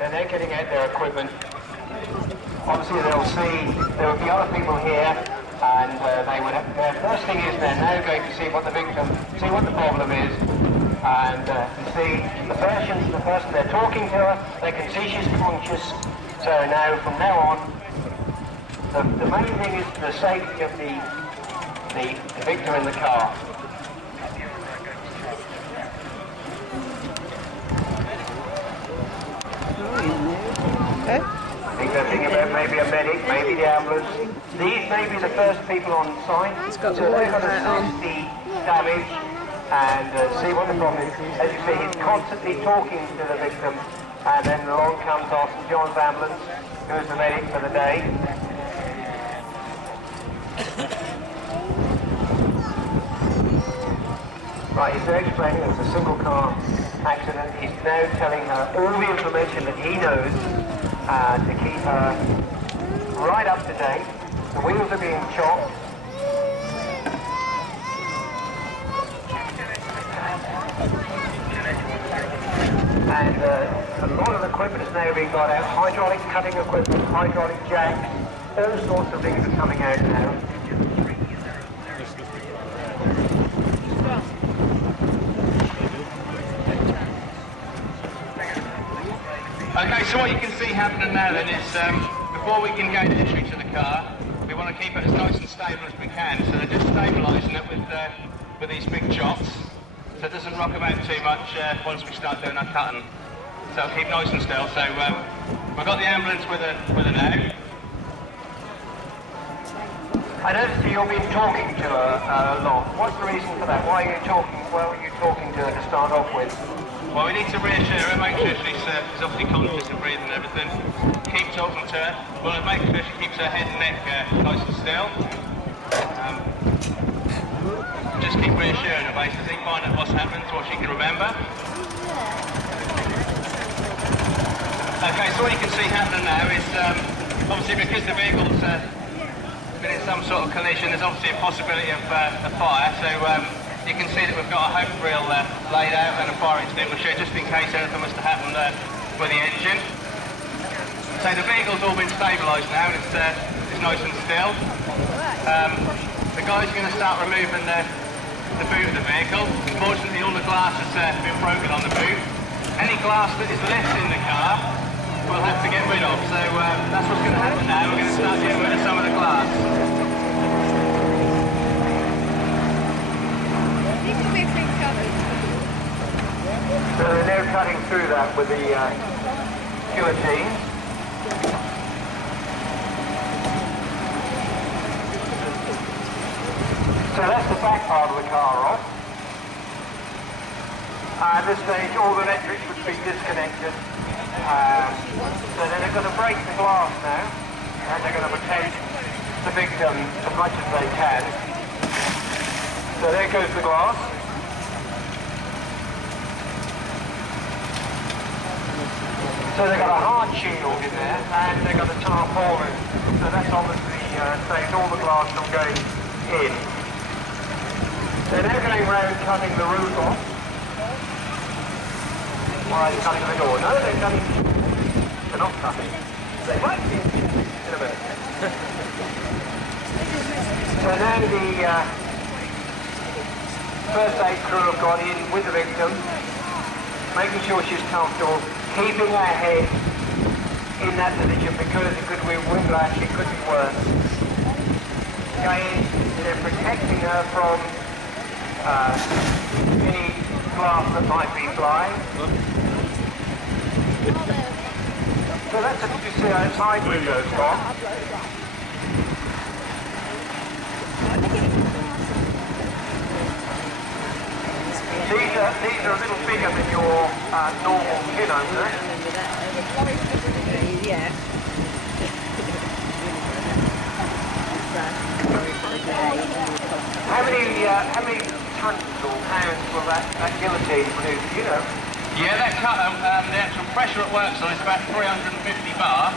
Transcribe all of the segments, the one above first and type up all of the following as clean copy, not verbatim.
and they're getting out their equipment. Obviously there will be other people here, and their first thing is they're now going to see what the problem is, and see the person they're talking to her. They can see she's conscious. So now, from now on, the main thing is the safety of the victim in the car. Okay. I think they're thinking about maybe a medic, maybe the ambulance. These may be the first people on site, so they're going to assess the damage and see what the problem is. As you see, he's constantly talking to the victim, and then along comes our St John's ambulance, who's the medic for the day. Right, he's now explaining it was a single car accident. He's now telling her all the information that he knows to keep her right up to date. The wheels are being chopped. And a lot of equipment is now being got out. Hydraulic cutting equipment, hydraulic jacks, all sorts of things are coming out now. Okay, so what you can see happening now then is, before we can gain entry to the car, we want to keep it as nice and stable as we can. So they're just stabilising it with these big chops, so it doesn't rock about too much once we start doing our cutting. So it'll keep nice and still. So we've got the ambulance with her now. I noticed you've been talking to her a lot. What's the reason for that? Why were you talking to her to start off with? Well, we need to reassure her, make sure she's obviously conscious of breathing and everything. Keep talking to her. Well, make sure she keeps her head and neck nice and still. Just keep reassuring her, basically, find out what's happened, what she can remember. Okay, so what you can see happening now is, obviously because the vehicle's been in some sort of collision, there's obviously a possibility of a fire, so you can see that we've got a hope reel laid out and a fire extinguisher just in case anything was to happen with the engine. So the vehicle's all been stabilised now and it's nice and still. The guys are going to start removing the boot of the vehicle. Unfortunately all the glass has been broken on the boot. Any glass that is left in the car we'll have to get rid of. So that's what's going to happen now. We're going to start getting rid of some of the glass. So they're now cutting through that with the guillotine. So that's the back part of the car off. At this stage all the electrics would be disconnected. So then they're going to break the glass now, and they're going to protect the victim as much as they can. So there goes the glass. So they've got a hard shield in there, and they've got a tarpaulin. So that's obviously saves all the glass from going in. They're now going around cutting the roof off. Why are they cutting the door? No, they're cutting. They're not cutting. They might be in a minute. So now the first aid crew have gone in with the victim, making sure she's comfortable, keeping her head in that position because it could be whiplash, it could be worse. Again, they're protecting her from any glass that might be flying. So that's what you see outside windows from. These are a little bigger than your normal pin opener. Yeah. How many tons or pounds will that guillotine produce? Do you know? Yeah, that cutter, the actual pressure it works on is about 350 bar,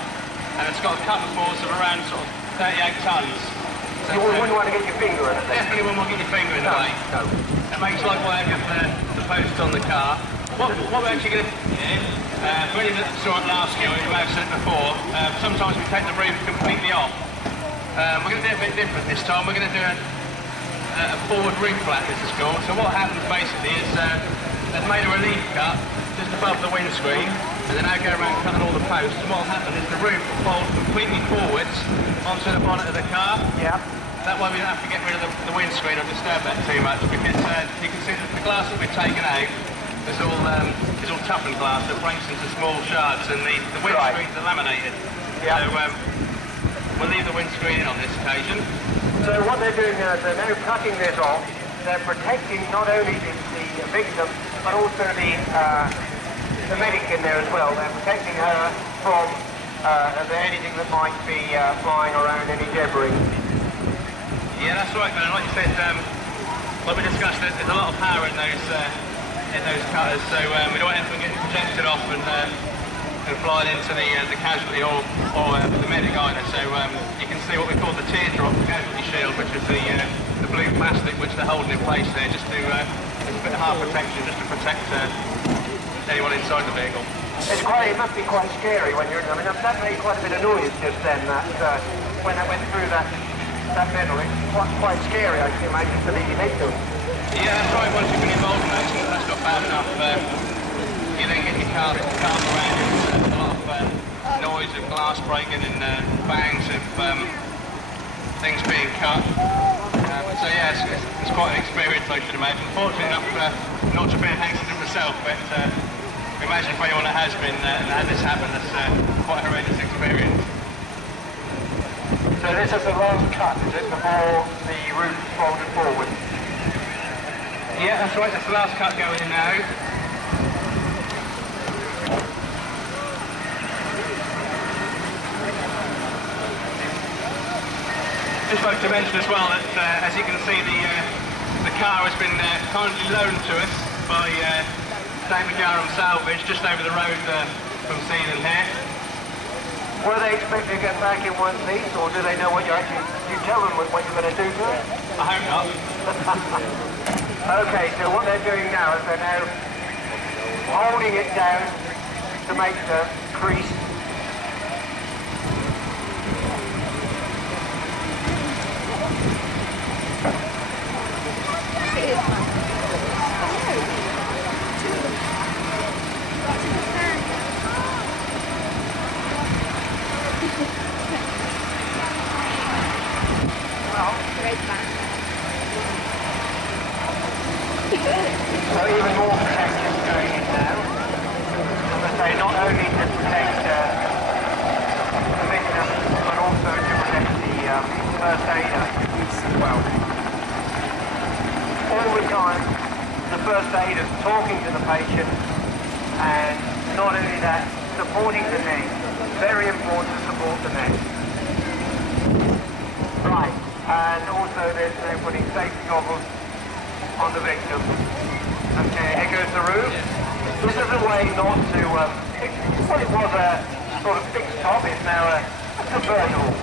and it's got a cutter force of around sort of 38 tons. So you wouldn't want to get your finger in it then? Definitely wouldn't want to get your finger in the way. No. It makes life work of the posts on the car. What we're actually going to do For any that saw it last year, we may have said it before, sometimes we take the roof completely off. We're going to do it a bit different this time. We're going to do a forward roof flap, this is called. So what happens basically is they've made a relief cut just above the windscreen, and then I go around cutting all the posts, and what will happen is the roof will fold completely forwards onto the bonnet of the car. Yeah. That way we don't have to get rid of the windscreen or disturb that too much, because you can see that the glass that we've taken out is all toughened glass that breaks into small shards, and the windscreens are laminated. Yeah. So we'll leave the windscreen in on this occasion. So what they're doing now is they're now cutting this off. They're protecting not only the victim, but also the medic in there as well. They're protecting her from anything that might be flying around, any debris. Yeah, that's right, Ben. Like you said, like we discussed, there's a lot of power in those cutters, so we don't want anything getting projected off and flying into the casualty or the medic either. So you can see what we call the teardrop casualty shield, which is the blue plastic which they're holding in place there, just to it's a bit of half protection, just to protect anyone inside the vehicle. It must be quite scary when you're. I mean, that made quite a bit of noise just then. That when I went through that metal, it's quite scary, I can imagine, for the victim. Yeah, that's right. Once you've been involved in those things, that's not bad enough. You then get your car around, it's a lot of noise of glass breaking and bangs of things being cut. So yeah, it's quite an experience, I should imagine. Fortunately enough not to be an accident myself, but imagine for anyone that has been and had this happen, that's quite a horrendous experience. So this is the last cut, is it, before the roof is folded forward? Yeah, that's right, that's the last cut going in now. Just like to mention as well that, as you can see, the car has been kindly loaned to us by David Yarham Salvage, just over the road from Seething here. Were they expecting to get back in one piece, or do they know what you tell them what you're going to do to them? I hope not. Okay, so what they're doing now is they're now holding it down to make the crease. So even more protection going in now. As I say, not only to protect the victim, but also to protect the first aider as well. All the time, the first aider's talking to the patient, and not only that, supporting the neck. Very important to support the neck. Right, and also they're putting safety goggles on the victim. Okay, here goes the roof. This is a way not to, well, it was a sort of fixed top, it's now a convertible.